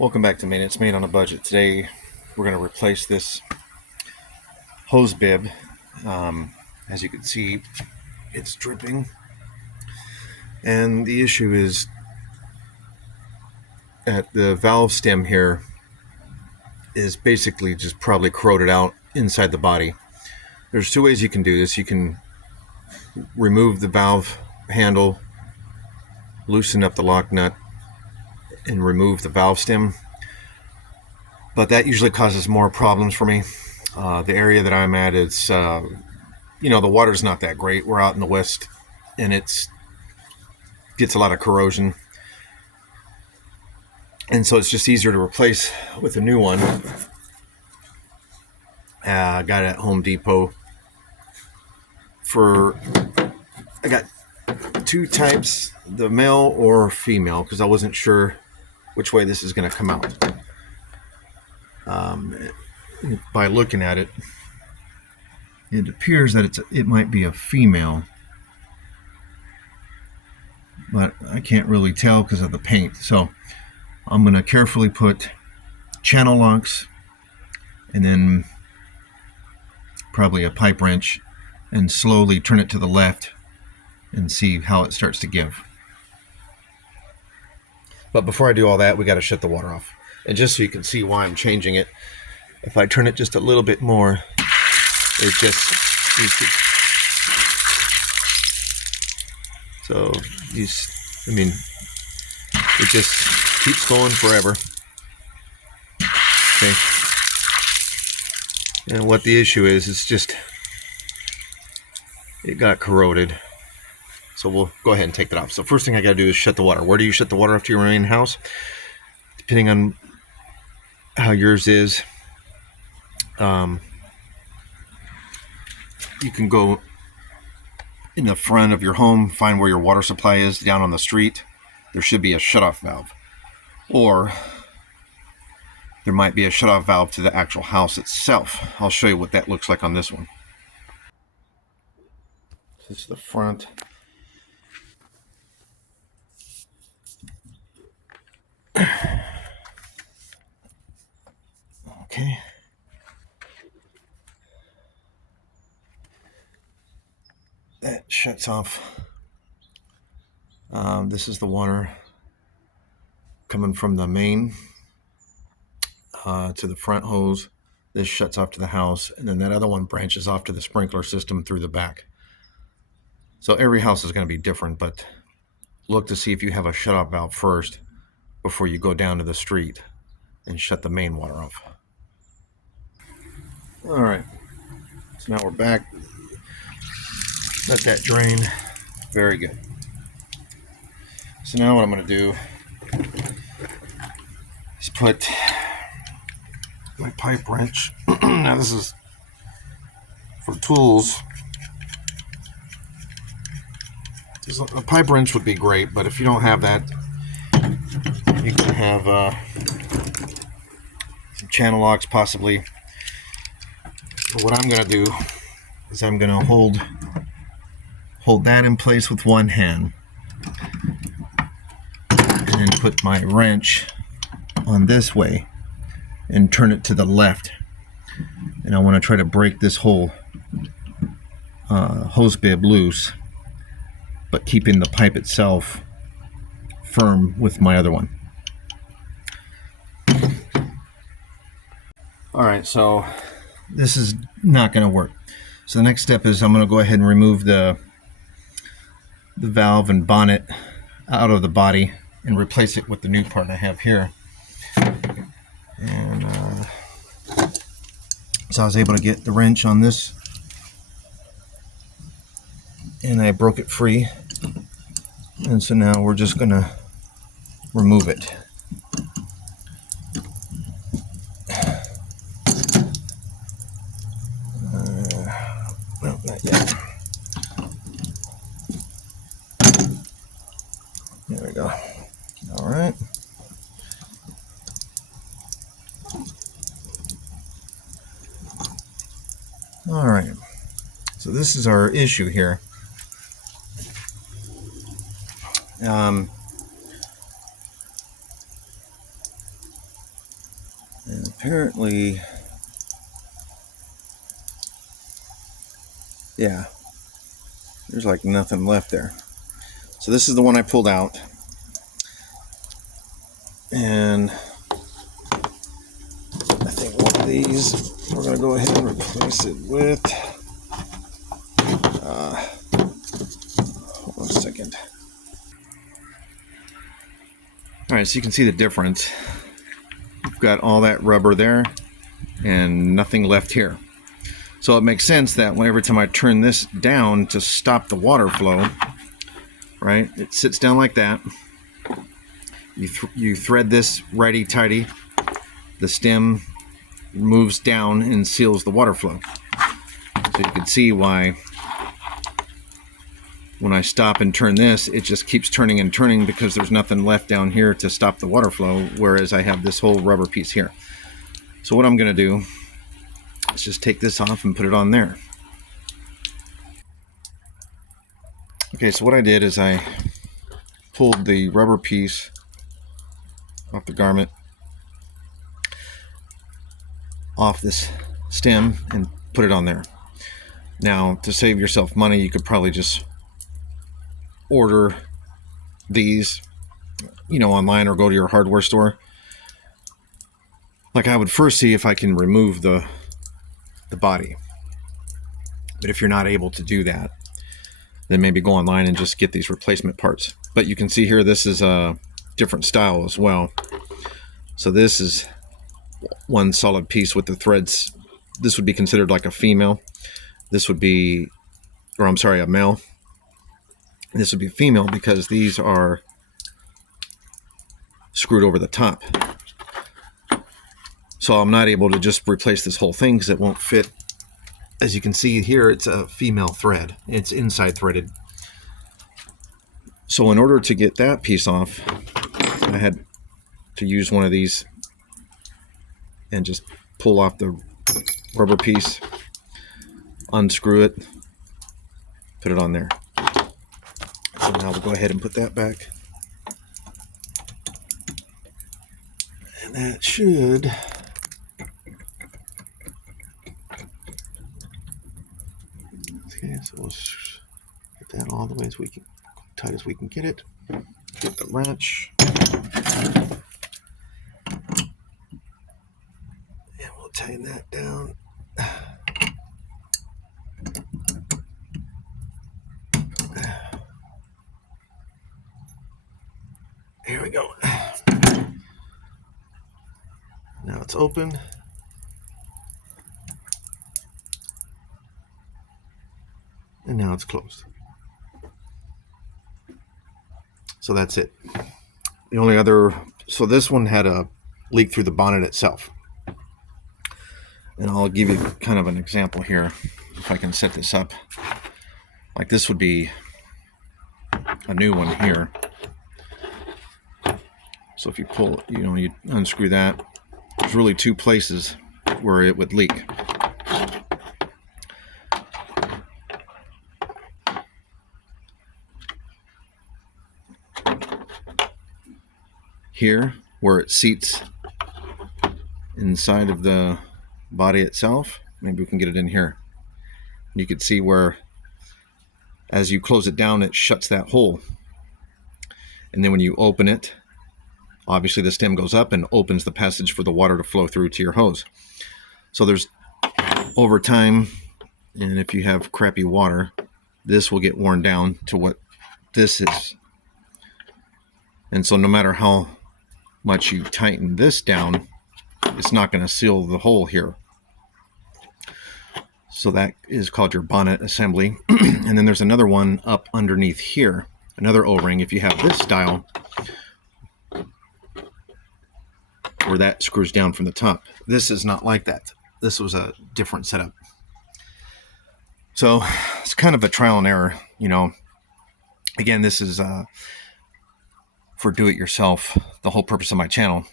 Welcome back to Maintenance Made on a Budget. Today we're going to replace this hose bib. As you can see, it's dripping, and the issue is that the valve stem here is basically just probably corroded out inside the body. There's two ways you can do this. You can remove the valve handle, loosen up the lock nut, and remove the valve stem, but that usually causes more problems for me. The area that I'm at is, the water's not that great. We're out in the west, and gets a lot of corrosion, and so it's just easier to replace with a new one. I got it at Home Depot. I got two types, the male or female, because I wasn't sure which way this is going to come out. By looking at it, it appears that it might be a female, but I can't really tell because of the paint. So I'm going to carefully put channel locks and then probably a pipe wrench and slowly turn it to the left and see how it starts to give. But before I do all that, we got to shut the water off. And just so you can see why I'm changing it, if I turn it just a little bit more, it just, you see. So it just keeps going forever. Okay. And what the issue is, it's just, it got corroded. So we'll go ahead and take that off. So first thing I got to do is shut the water. Where do you shut the water off to your main house? Depending on how yours is, you can go in the front of your home, find where your water supply is down on the street. There should be a shutoff valve, or there might be a shutoff valve to the actual house itself. I'll show you what that looks like on this one. This is the front. Okay. That shuts off. This is the water coming from the main to the front hose. This shuts off to the house, and then that other one branches off to the sprinkler system through the back. So every house is going to be different, but look to see if you have a shutoff valve first before you go down to the street and shut the main water off. All right, so now we're back. Let that drain. Very good. So now what I'm going to do is put my pipe wrench. Now this is for tools. A pipe wrench would be great, but if you don't have that, you can have some channel locks possibly. But what I'm going to do is I'm going to hold that in place with one hand and then put my wrench on this way and turn it to the left. And I want to try to break this whole hose bib loose, but keeping the pipe itself firm with my other one. All right, so this is not going to work. So the next step is I'm going to go ahead and remove the valve and bonnet out of the body and replace it with the new part I have here. And so I was able to get the wrench on this, and I broke it free. And so now we're just going to remove it. Well, not yet. There we go. All right. All right. So this is our issue here. And apparently, yeah, there's like nothing left there. So this is the one I pulled out. And I think one of these, we're going to go ahead and replace it with, hold on a second. All right, so you can see the difference. We've got all that rubber there and nothing left here. So it makes sense that every time I turn this down to stop the water flow, right, it sits down like that. You thread this righty-tighty, the stem moves down and seals the water flow. So you can see why when I stop and turn this, it just keeps turning and turning because there's nothing left down here to stop the water flow, whereas I have this whole rubber piece here. So what I'm going to do is just take this off and put it on there. Okay, so what I did is I pulled the rubber piece off the garment, off this stem, and put it on there. Now, to save yourself money, you could probably just order these, online or go to your hardware store. Like, I would first see if I can remove the body. But if you're not able to do that, then maybe go online and just get these replacement parts. But you can see here, this is a different style as well. So this is one solid piece with the threads. This would be considered like a female. This would be, or I'm sorry, a male. This would be female because these are screwed over the top. So I'm not able to just replace this whole thing because it won't fit. As you can see here, it's a female thread. It's inside threaded. So in order to get that piece off, I had to use one of these and just pull off the rubber piece, unscrew it, put it on there. So now we'll go ahead and put that back. And that should okay, so we'll get that all the way as we can, tight as we can get it. Get the wrench. And we'll tighten that down. Here we go. Now it's open. And now it's closed. So that's it. The only other, so this one had a leak through the bonnet itself. And I'll give you kind of an example here, if I can set this up. Like this would be a new one here. So if you pull, you unscrew that, there's really two places where it would leak. Here, where it seats inside of the body itself, maybe we can get it in here. You can see where, as you close it down, it shuts that hole. And then when you open it, obviously the stem goes up and opens the passage for the water to flow through to your hose. So there's, over time, and if you have crappy water, this will get worn down to what this is. And so no matter how much you tighten this down, it's not going to seal the hole here. So that is called your bonnet assembly. And then there's another one up underneath here, another O-ring. If you have this style, where that screws down from the top. This is not like that. This was a different setup. So it's kind of a trial and error, Again, this is for do-it-yourself, the whole purpose of my channel.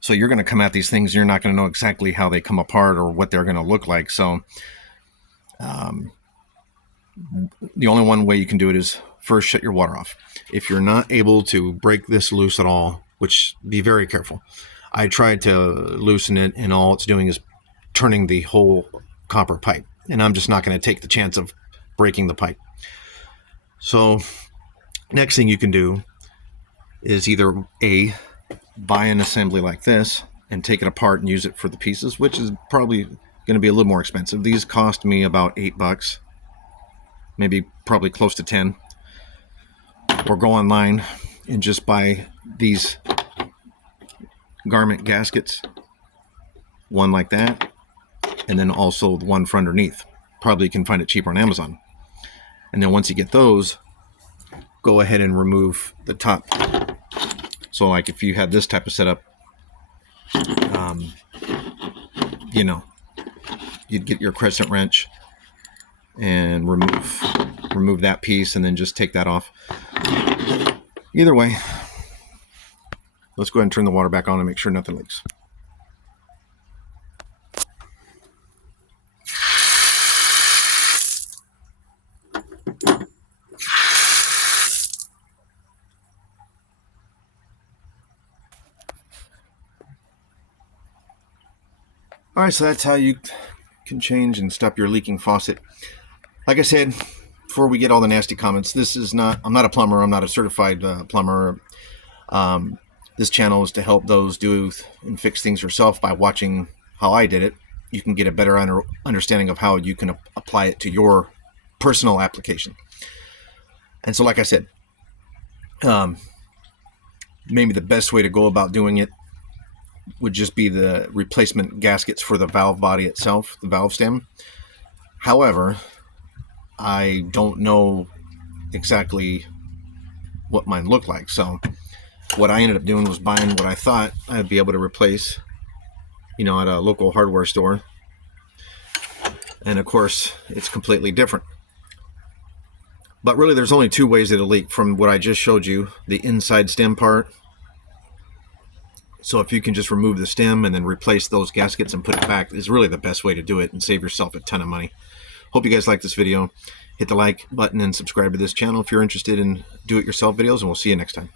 So you're going to come at these things, you're not going to know exactly how they come apart or what they're going to look like. So the only one way you can do it is first shut your water off. If you're not able to break this loose at all, which be very careful. I tried to loosen it, and all it's doing is turning the whole copper pipe, and I'm just not going to take the chance of breaking the pipe. So next thing you can do is either buy an assembly like this and take it apart and use it for the pieces, which is probably going to be a little more expensive. These cost me about $8, maybe probably close to 10. Or go online and just buy these garment gaskets, one like that, and then also the one for underneath. Probably you can find it cheaper on Amazon. And then once you get those, go ahead and remove the top. So like if you had this type of setup, you know, you'd get your crescent wrench and remove that piece, and then just take that off. Either way, let's go ahead and turn the water back on and make sure nothing leaks. All right, so that's how you can change and stop your leaking faucet. Like I said, before we get all the nasty comments, I'm not a plumber. I'm not a certified plumber. This channel is to help those do and fix things yourself by watching how I did it. You can get a better understanding of how you can apply it to your personal application. And so, like I said, maybe the best way to go about doing it would just be the replacement gaskets for the valve body itself, the valve stem. However, I don't know exactly what mine looked like. So what I ended up doing was buying what I thought I'd be able to replace, at a local hardware store. And of course, it's completely different. But really, there's only two ways it'll leak from what I just showed you, the inside stem part. So if you can just remove the stem and then replace those gaskets and put it back, is really the best way to do it and save yourself a ton of money. Hope you guys like this video. Hit the like button and subscribe to this channel if you're interested in do-it-yourself videos, and we'll see you next time.